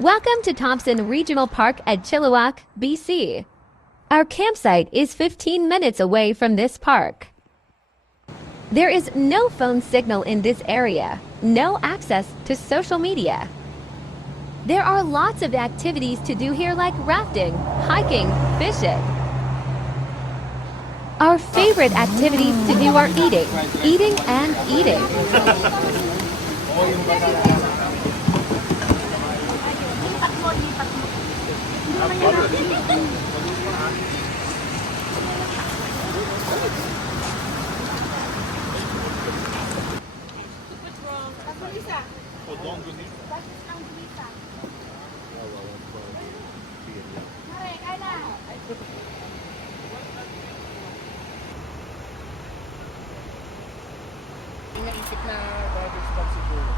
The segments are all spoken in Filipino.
Welcome to Thompson Regional Park at Chilliwack, BC. Our campsite is 15 minutes away from this park. There is no phone signal in this area, no access to social media. There are lots of activities to do here like rafting, hiking, fishing. Our favorite activities to do are eating and eating. Naisip na garbage bag siguro.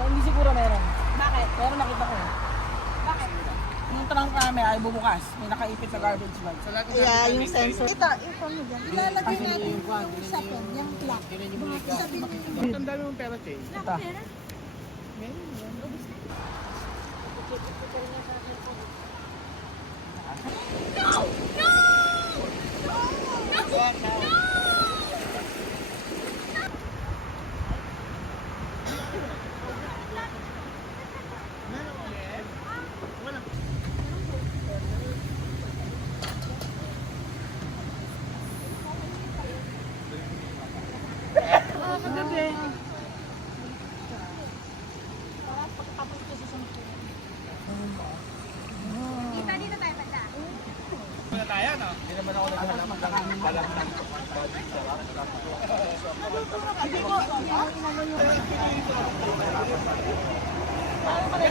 Hindi siguro meron. Bakit? Pero nakita ko. Bakit? Yung tanong kami ay bubukas. May nakaipit na garbage bag. So, yung sensor. Ito, inform mo dyan. Ilalagay natin yung sapin, yung clock. Ang dami mong pera, Che. Ito.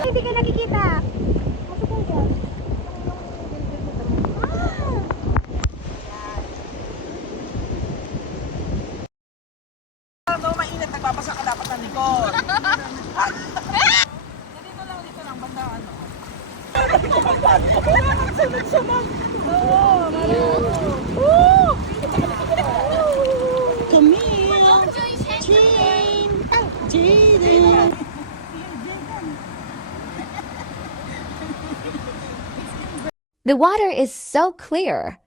Hindi ka nakikita. Masukong dyan. Ito mainit, nagbabasa ka dapat ng likod. Dito lang, banda ano. Sunod-sunod. Oo, Camille. Jaden. The water is so clear.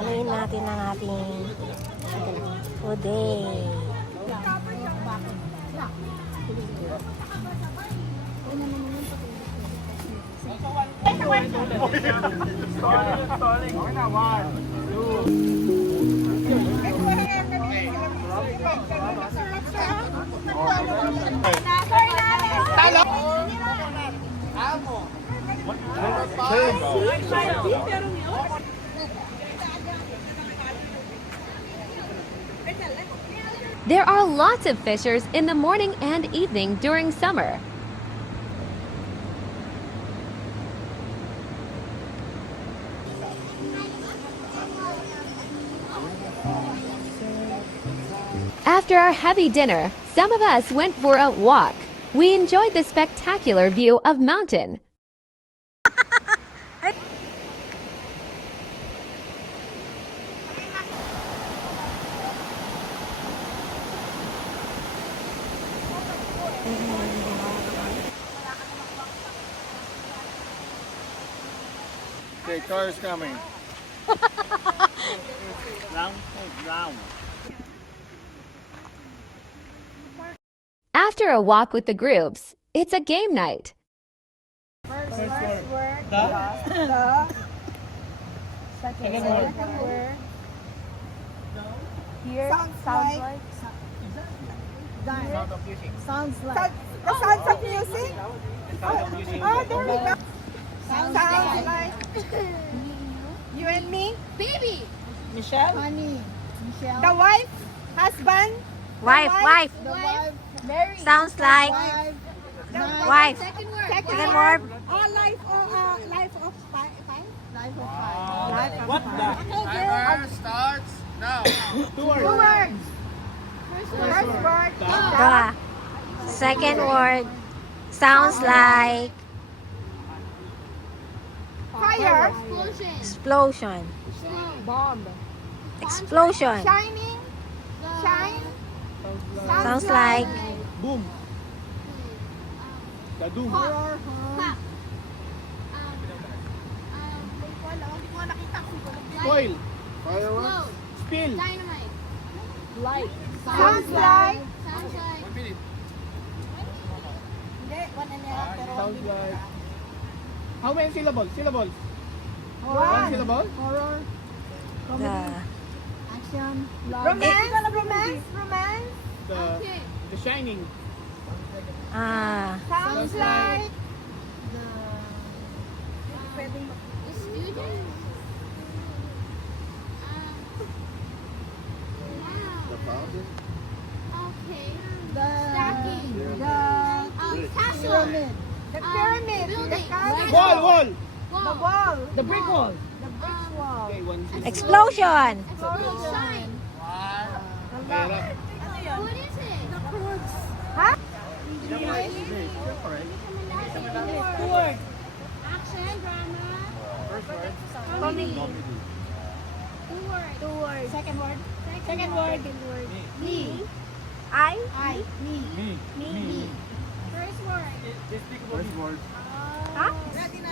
Alayin natin ang ating today. There are lots of fishers in the morning and evening during summer. After our heavy dinner, some of us went for a walk. We enjoyed the spectacular view of mountain. Okay, car is coming. Round, round. After a walk with the groups, it's a game night. First word. The. Second word. Here sounds like. Sounds like. The sounds of music? Oh, there we go. Sounds like you and me. Baby. Michelle? Honey. Michelle. The wife, husband. Wife. The wife. Mary. Sounds like wife. Second word. Second word. Life of five. Life of five. What the? Timer starts now. Two words. First word. The second word sounds like Fire. explosion. Bomb. Explosion. Shining. Shine. Sounds like Boom. The doom. Spoil. Fireworks. Spill. Light. Sounds like. Sounds like. How many syllables? Syllables. One One. syllable. the Romance. Romance. Romance. The Shining. Sounds like. The fountain. The pyramid. The castle. Wall. The wall. The brick wall. The brick wall. Okay, one. explosion. Mahirap. Huh? Second word. Me. First word. First word.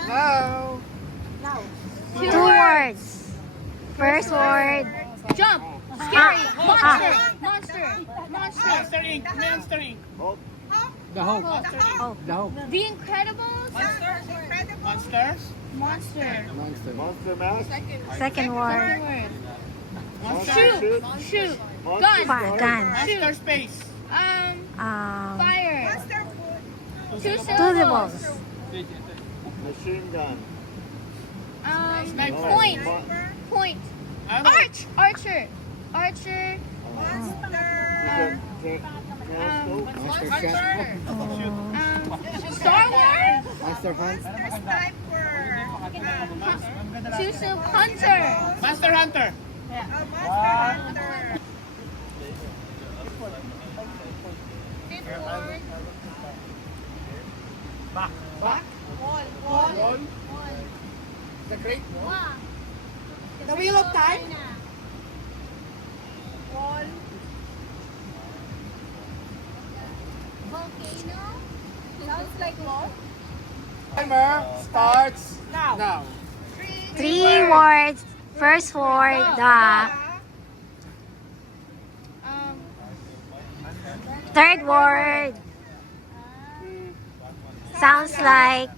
Now. Two words. First word. Jump. Scary. Monster. Monster Inc. Monster Inc. The Hulk. The Hulk. The Incredibles. Monster. Monster. Monster Mash. Second word. Shoot. Gun. Gun. Monster Space. Fire. Two Two syllables. syllables. Machine gun. Point. Ano? Archer. Star Wars. Monster Hunt. Two syllables. Hunter. Monster Hunter. Fifth word. Wall. The Great Wall. The wheel of time. Volcano. Sounds like wall. Timer starts now. Three words. First word. The third word sounds like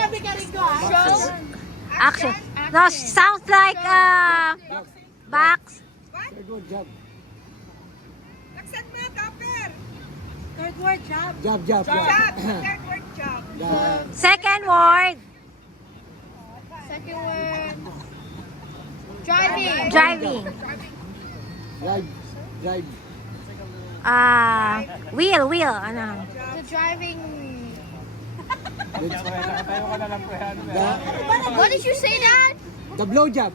Grabe ka rin ko, ah. action. No, sounds like box. Good job. Laksan mo, Topper. Third word. Job. Job. Job. Third word, job. Second word. Second word. Driving. Driving. Drive. Wheel. Ano? The driving. The What did you say, Dad? blowjob.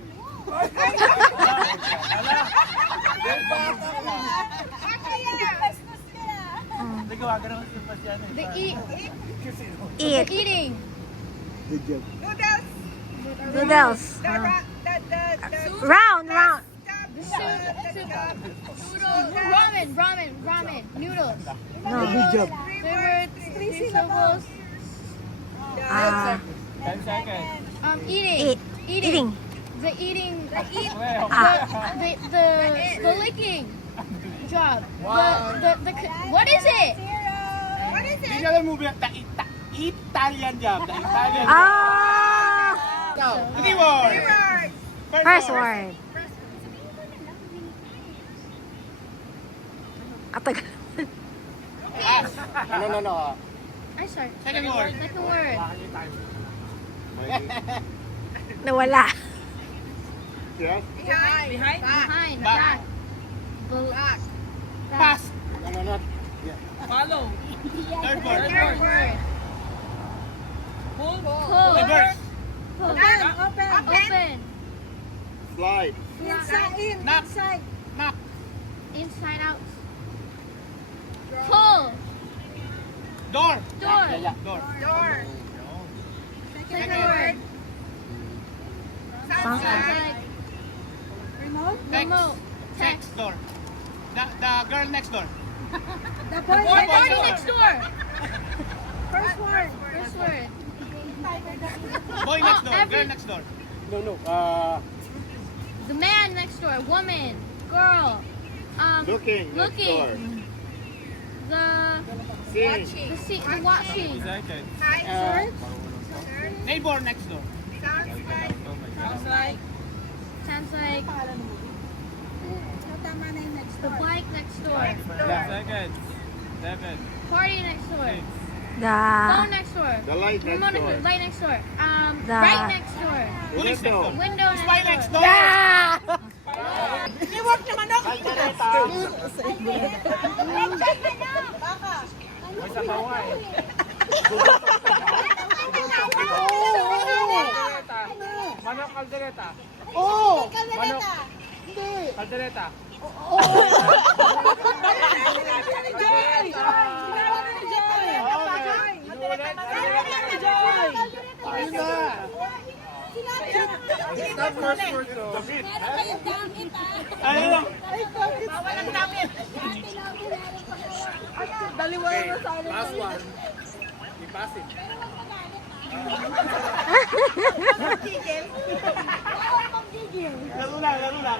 The eat. Eat. Eating. Good job. Noodles. Noodles. Round. The soup. Ramen. Noodles. No. Good job. Three syllables. 10 seconds. Eating. Eating. The eating. Ah. The licking. Job. The what is it? What is Hindi it? ka lang movie ang Italian job. The Italian. Ah. Three words. Word. First word. Atag. No. I start. Second word. Second word. Nawala. Yes. Behind. Behind. Back. Back. Pass. No. Follow. Third word. Third word. Pull. Pull. Reverse. Pull. Open. Slide. Inside. Knock. Inside. Knock. Inside out. Pull. Door. Door. Door. Door. Second word. Sounds like Remote. Text. remote. Text. Door. The girl next door. The boy. boy Party door. next door. First word. First word. Boy next door. every- Girl next door. The man next door. Woman. Girl. Looking. Next door. Looking. The Seeing. the watching. Neighbor next door. Sounds like, Sounds like Tama na yung next the word. bike next door. Second. Seven. Party next door. The Phone next door. The light next Remote door. light next door. The- Right next door. Police next door. Window Spy next next door. door. iwag na manok! Manok kaldereta. Oo! Manok. Kaldereta. Joy! Sinabi ni Joy! Joy! Ayun na. Ayun lang. Bawal ang damit! Daliwan na sa akin. Last one. Ipasin. Laro lang, laro lang.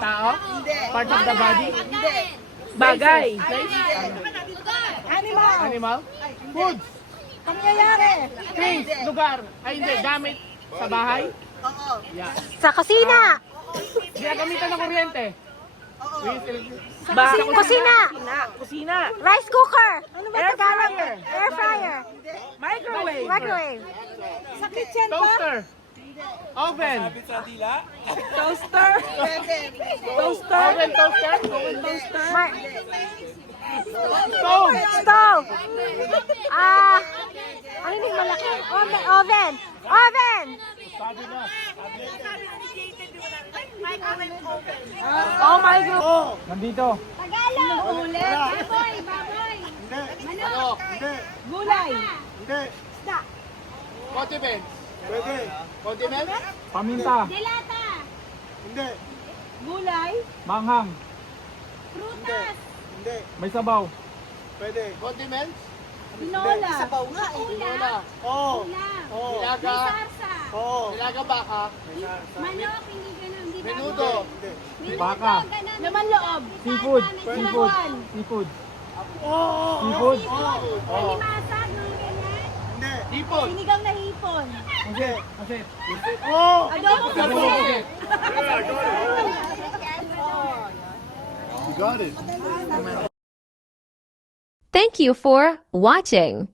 Tao? Hindi. Part of the body? Hindi. Bagay. Animal. Animal? Food. Pangyayari. Things. Lugar. Ay hindi, gamit. Sa bahay? Oo. Yeah. sa kusina. Ginagamitan ng kuryente. Kusina. Kusina. Rice cooker. Air fryer. Air fryer. Microwave. Microwave. Sa kitchen ba? Toaster. Oven. Toaster. Toaster. Oven toaster. Ma- Stove. stove. Ano yung malaki? Oven. Oven. Oven. Oh my God. Nandito. Baboy. Hindi. Ano? Hindi. Gulay. Hindi. Condiments. Pwede. Condiments? Paminta. Delata. Hindi. Gulay. Manghang. Hindi. Hindi. May sabaw. Pwede. Condiments? Tinola. Sabaw nga eh. Tinola. Oo. Oo. Nilaga. Oo. Nilaga baka. Manok, hindi ganun. Hindi Menudo. Baka. Naman loob. Seafood. Seafood. Seafood. Oo. Seafood. Oo. Masag, mga ganyan. Hindi. Hipon. Sinigang na hipon. Hindi. Kasi. Oo. Adobo pusit. You got it. Thank you for watching.